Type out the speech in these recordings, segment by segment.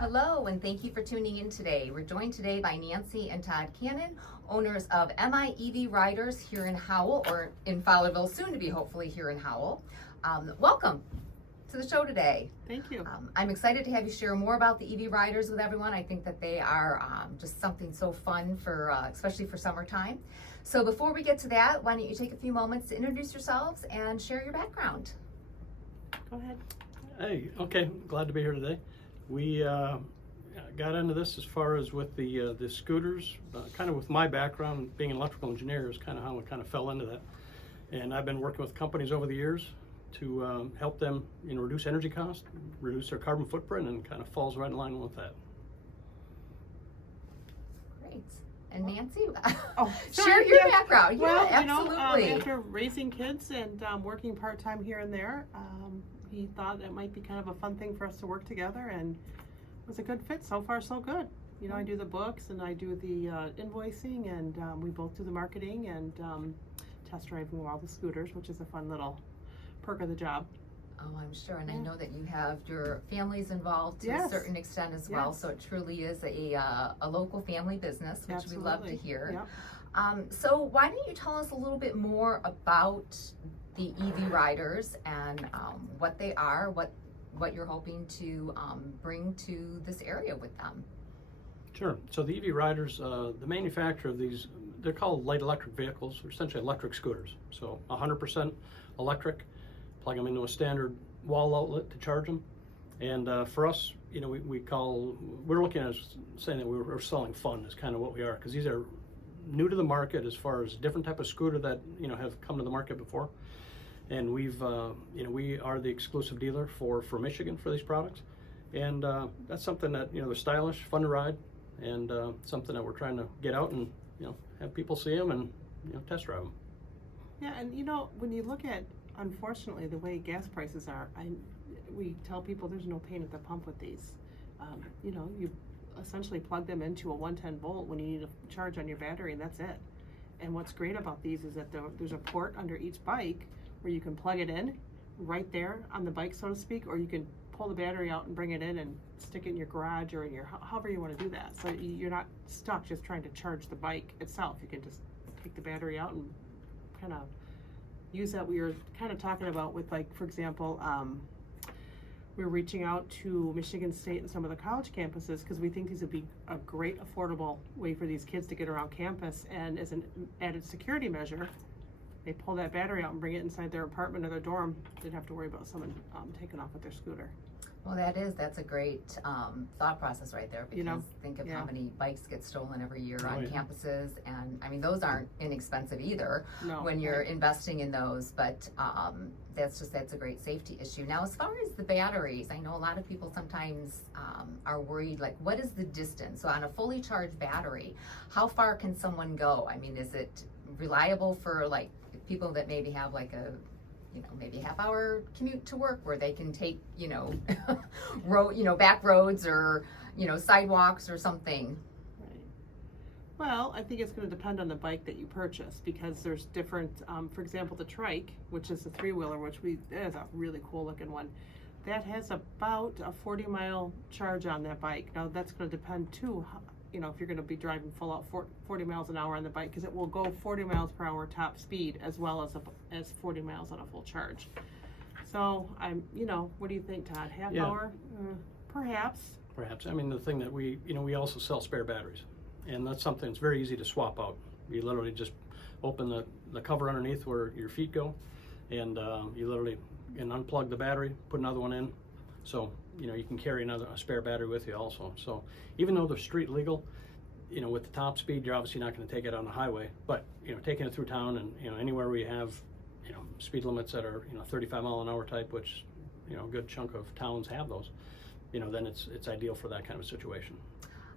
Hello, and thank you for tuning in today. We're joined today by Nancy and Todd Kananen, owners of MI EV Riders here in Howell, or in Fowlerville, soon to be hopefully here in Howell. Welcome to the show today. Thank you. I'm excited to have you share more about the EV Riders with everyone. I think that they are just something so fun for, especially for summertime. So before we get to that, why don't you take a few moments to introduce yourselves and share your background. Go ahead. Hey, okay, glad to be here today. We got into this as far as with the scooters, kind of with my background being an electrical engineer is kind of how I kind of fell into that. And I've been working with companies over the years to help them, reduce energy costs, reduce their carbon footprint, and kind of falls right in line with that. Great. And Nancy, Sorry, share your background. Well, yeah, absolutely. After raising kids and working part-time here and there, he thought it might be kind of a fun thing for us to work together, and it was a good fit. So far, so good. I do the books and I do the invoicing, and we both do the marketing and test driving all the scooters, which is a fun little perk of the job. Oh, I'm sure, and I know that you have your families involved to a Yes. certain extent as well, Yes. so it truly is a local family business, which we love to Absolutely. hear. Yep. So why don't you tell us a little bit more about the EV Riders and what they are, what you're hoping to bring to this area with them? Sure. So the EV Riders, the manufacturer of these, they're called light electric vehicles, or essentially electric scooters. So 100% electric, plug them into a standard wall outlet to charge them. And for us, we're looking at saying that we're selling fun is kind of what we are, because these are new to the market as far as different type of scooter that have come to the market before. And we are the exclusive dealer for Michigan for these products, and that's something that they're stylish, fun to ride, and something that we're trying to get out and have people see them and test drive them. Yeah, and when you look at, unfortunately, the way gas prices are, we tell people there's no pain at the pump with these. You essentially plug them into a 110 volt when you need a charge on your battery, and that's it. And what's great about these is that there's a port under each bike where you can plug it in right there on the bike, so to speak, or you can pull the battery out and bring it in and stick it in your garage or in your, however you want to do that. So you're not stuck just trying to charge the bike itself. You can just take the battery out and kind of use that. We were kind of talking about with, like, for example, we're reaching out to Michigan State and some of the college campuses because we think these would be a great affordable way for these kids to get around campus, and as an added security measure, they pull that battery out and bring it inside their apartment or their dorm. They'd have to worry about someone taking off with their scooter. Well, that's a great thought process right there, because think of how many bikes get stolen every year on campuses, and I mean those aren't inexpensive either when you're investing in those, but that's a great safety issue. Now, as far as the batteries, I know a lot of people sometimes are worried, like, what is the distance? So on a fully charged battery, how far can someone go? I mean, is it reliable for, like, people that maybe have like a maybe half-hour commute to work where they can take back roads or sidewalks or something? Right. Well, I think it's going to depend on the bike that you purchase, because there's different, for example, the Trike, which is a 3-wheeler, which that is a really cool looking one, that has about a 40-mile charge on that bike. Now that's going to depend too, if you're going to be driving full out 40 miles an hour on the bike, because it will go 40 miles per hour top speed as well as 40 miles on a full charge. So what do you think, Todd? Half hour? Perhaps. Perhaps. I mean, the thing that we also sell spare batteries, and that's something that's very easy to swap out. You literally just open the cover underneath where your feet go, and you literally can unplug the battery, put another one in. So you can carry a spare battery with you also. So even though they're street legal, with the top speed, you're obviously not going to take it on the highway. But taking it through town and anywhere where you have speed limits that are 35 mile an hour type, which a good chunk of towns have those, then it's ideal for that kind of situation.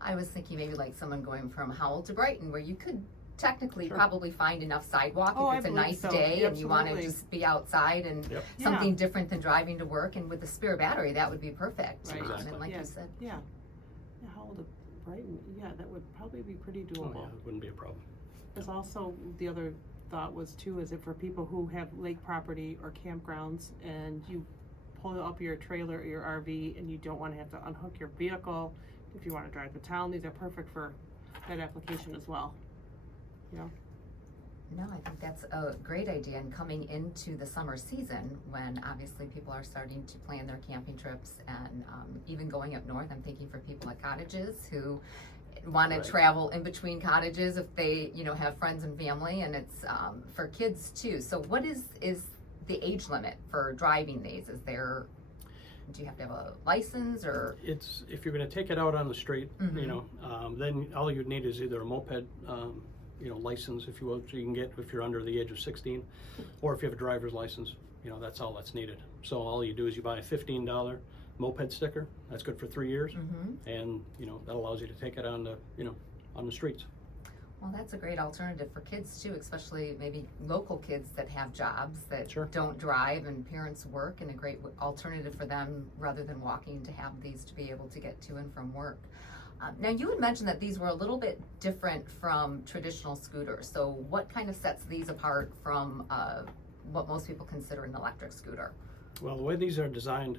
I was thinking maybe like someone going from Howell to Brighton, where you could technically probably find enough sidewalk if it's a nice day and you want to just be outside and something different than driving to work, and with the spare battery that would be perfect. Right. Exactly. And like you said, Howell to Brighton, that would probably be pretty doable. Oh, yeah, it wouldn't be a problem. There's also the other thought was too, is it for people who have lake property or campgrounds and you pull up your trailer or your RV and you don't want to have to unhook your vehicle. If you want to drive to town, these are perfect for that application as well. You know? No, I think that's a great idea. And coming into the summer season, when obviously people are starting to plan their camping trips, and even going up north, I'm thinking for people at cottages who want to travel in between cottages if they, you know, have friends and family, and it's for kids too. So what is the age limit for driving these? Is there, do you have to have a license, or? It's, if you're going to take it out on the street, you know, then all you'd need is either a moped, you know, license, if you will, so you can get if you're under the age of 16, or if you have a driver's license, you know, that's all that's needed. So all you do is you buy a $15 moped sticker. That's good for 3 years, and you know that allows you to take it on the, you know, on the streets. Well, that's a great alternative for kids too, especially maybe local kids that have jobs that don't drive and parents work, and a great alternative for them rather than walking, to have these to be able to get to and from work. Now, you had mentioned that these were a little bit different from traditional scooters. So what kind of sets these apart from what most people consider an electric scooter? Well, the way these are designed,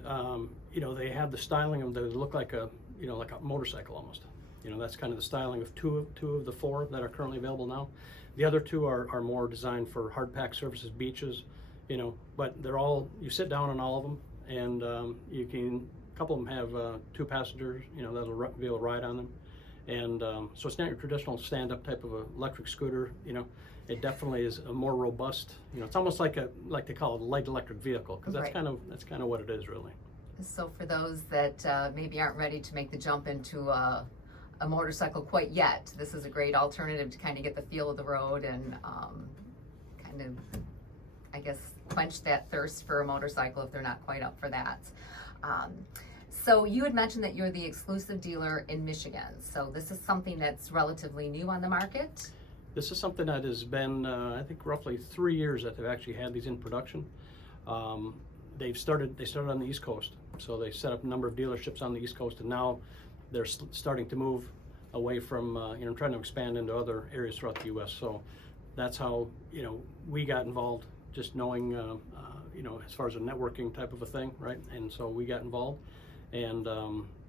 you know, they have the styling of, they look like a, you know, like a motorcycle almost. You know, that's kind of the styling of two of the 4 that are currently available now. The other 2 are more designed for hard pack surfaces, beaches, you know, but they're all, you sit down on all of them, and you can, a couple of them have 2 passengers, you know, that'll be able to ride on them. And so it's not your traditional stand-up type of electric scooter, you know. It definitely is a more robust, you know, it's almost like they call it a light electric vehicle, because that's kind of what it is, really. So for those that maybe aren't ready to make the jump into a motorcycle quite yet, this is a great alternative to kind of get the feel of the road and kind of, I guess, quench that thirst for a motorcycle if they're not quite up for that. So you had mentioned that you're the exclusive dealer in Michigan. So this is something that's relatively new on the market? This is something that has been, I think, roughly 3 years that they've actually had these in production. They started on the East Coast, so they set up a number of dealerships on the East Coast, and now they're starting to move away from, you know, trying to expand into other areas throughout the U.S. So that's how, you know, we got involved, just knowing, you know, as far as a networking type of a thing, right? And so we got involved, and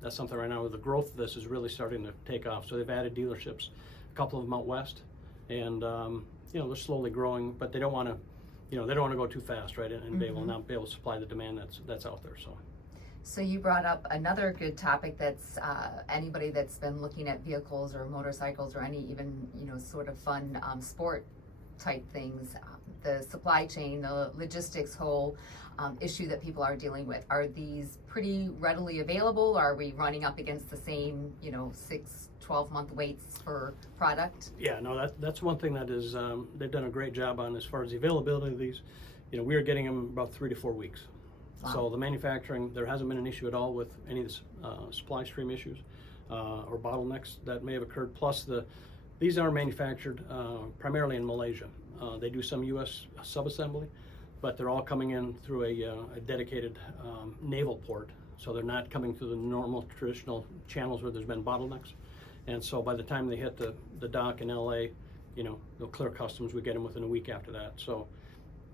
that's something right now with the growth of this is really starting to take off. So they've added dealerships, a couple of them out west, and you know, they're slowly growing, but they don't want to, you know, they don't want to go too fast, right? And be able not be able to supply the demand that's out there. So you brought up another good topic, that's anybody that's been looking at vehicles or motorcycles or any even, you know, sort of fun sport type things, the supply chain, the logistics whole issue that people are dealing with. Are these pretty readily available? Are we running up against the same, you know, 6-12-month waits for product? Yeah, no, that's one thing that is, they've done a great job on as far as the availability of these. You know, we are getting them about 3 to 4 weeks. Wow. So the manufacturing, there hasn't been an issue at all with any of the supply stream issues or bottlenecks that may have occurred. Plus, these are manufactured primarily in Malaysia. They do some U.S. subassembly, but they're all coming in through a dedicated naval port. So they're not coming through the normal traditional channels where there's been bottlenecks. And so by the time they hit the dock in LA, you know, they'll clear customs. We get them within a week after that. So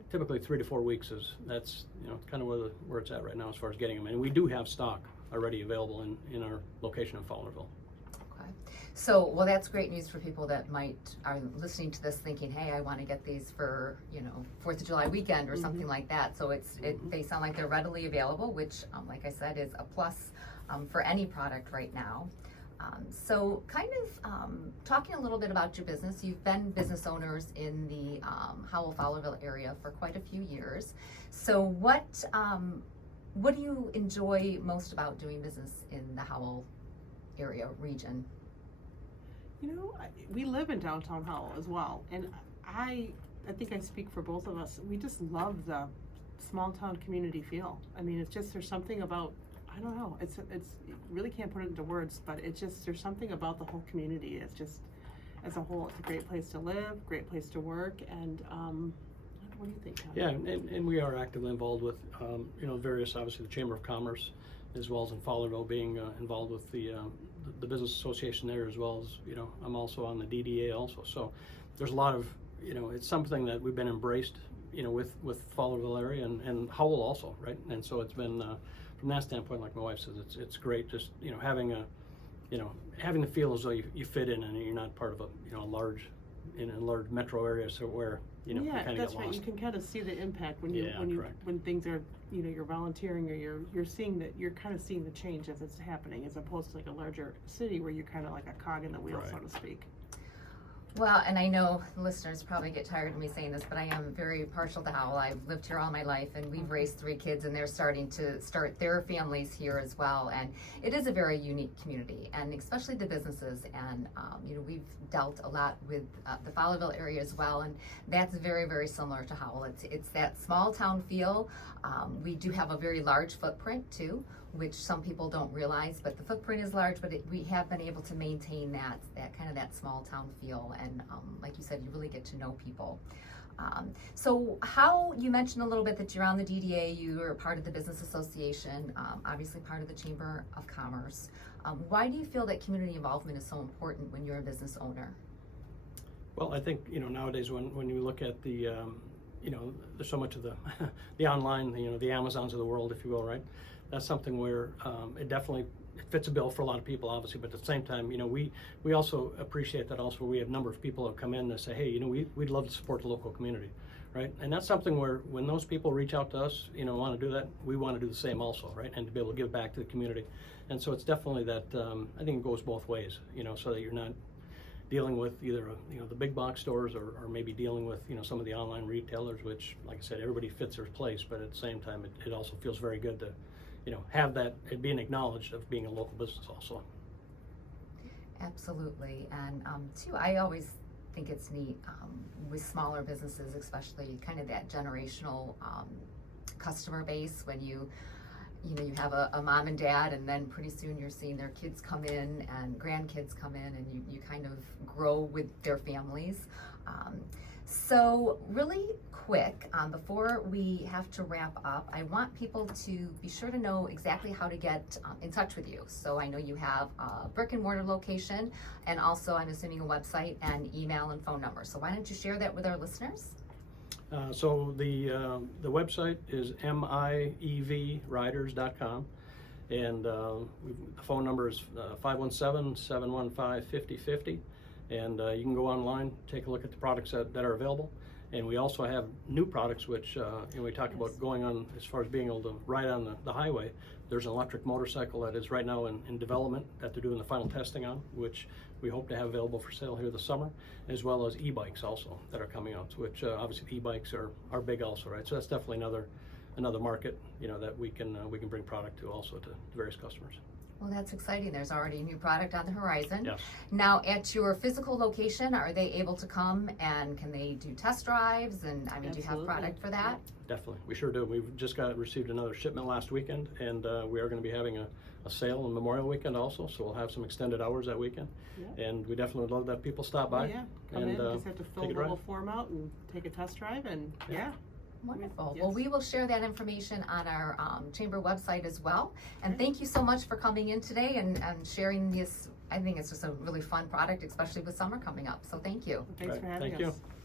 typically 3 to 4 weeks that's you know, kind of where it's at right now as far as getting them. And we do have stock already available in our location in Fowlerville. Okay. So, well, that's great news for people that are listening to this thinking, hey, I want to get these for, you know, 4th of July weekend or something like that. So they sound like they're readily available, which, like I said, is a plus for any product right now. So kind of talking a little bit about your business, you've been business owners in the Howell-Fowlerville area for quite a few years. So what do you enjoy most about doing business in the Howell area region? You know, we live in downtown Howell as well, and I think I speak for both of us. We just love the small town community feel. I mean, it's just, there's something about, I don't know, it's you really can't put it into words, but it's just, there's something about the whole community. It's just, as a whole, it's a great place to live, great place to work, and what do you think, Todd? Yeah, and we are actively involved with, you know, various, obviously the Chamber of Commerce, as well as in Fowlerville, being involved with the business association there, as well as, you know, I'm also on the DDA also. So there's a lot of, you know, it's something that we've been embraced with Fowlerville area and Howell also, right? And so it's been from that standpoint, like my wife says, it's great just having the feel as though you fit in and you're not part of a large metro area, so where you kind of get lost. That's right. You can kind of see the impact when when things are you're volunteering or you're seeing that you're kind of seeing the change as it's happening, as opposed to like a larger city where you're kind of like a cog in the wheel, so to speak. Well, and I know listeners probably get tired of me saying this, but I am very partial to Howell. I've lived here all my life, and we've raised 3 kids, and they're starting to start their families here as well. And it is a very unique community, and especially the businesses. And we've dealt a lot with the Fowlerville area as well, and that's very, very similar to Howell. It's that small town feel. We do have a very large footprint too, which some people don't realize, but the footprint is large, but we have been able to maintain that kind of that small town feel, and like you said, you really get to know people. So how, you mentioned a little bit that you're on the DDA, you are part of the Business Association, obviously part of the Chamber of Commerce. Why do you feel that community involvement is so important when you're a business owner? Well, I think, nowadays when you look at the, there's so much of the online, the Amazons of the world, if you will, right? That's something where it definitely fits a bill for a lot of people, obviously, but at the same time, we also appreciate that also we have a number of people that come in and say, hey, we'd love to support the local community, right? And that's something where when those people reach out to us, want to do that, we want to do the same also, right? And to be able to give back to the community. And so it's definitely that, I think it goes both ways, so that you're not dealing with either, the big box stores or maybe dealing with, some of the online retailers, which, like I said, everybody fits their place, but at the same time, it also feels very good to, have that, it being acknowledged of being a local business also. Absolutely. And too, I always think it's neat with smaller businesses, especially kind of that generational customer base, when you have a mom and dad, and then pretty soon you're seeing their kids come in and grandkids come in, and you kind of grow with their families. So really quick, before we have to wrap up, I want people to be sure to know exactly how to get in touch with you. So I know you have a brick and mortar location, and also I'm assuming a website and email and phone number. So why don't you share that with our listeners? So the website is mievriders.com, and the phone number is 517-715-5050, and you can go online, take a look at the products that are available. And we also have new products, which we talked about going on as far as being able to ride on the highway. There's an electric motorcycle that is right now in development that they're doing the final testing on, which we hope to have available for sale here this summer, as well as e-bikes also that are coming out, which obviously e-bikes are big also, right? So that's definitely another market, that we can bring product to also to various customers. Well, that's exciting. There's already a new product on the horizon. Yes. Now, at your physical location, are they able to come and can they do test drives? And I mean, do you have product for that? Definitely, we sure do. We've just received another shipment last weekend, and we are going to be having a sale on Memorial Weekend also, so we'll have some extended hours that weekend. Yeah. And we definitely would love to have people stop by. Come in, just have to fill a little form out and take a test drive, and Wonderful. Yes. Well, we will share that information on our chamber website as well. And thank you so much for coming in today and sharing this. I think it's just a really fun product, especially with summer coming up. So thank you. Thanks for having us. Thank you.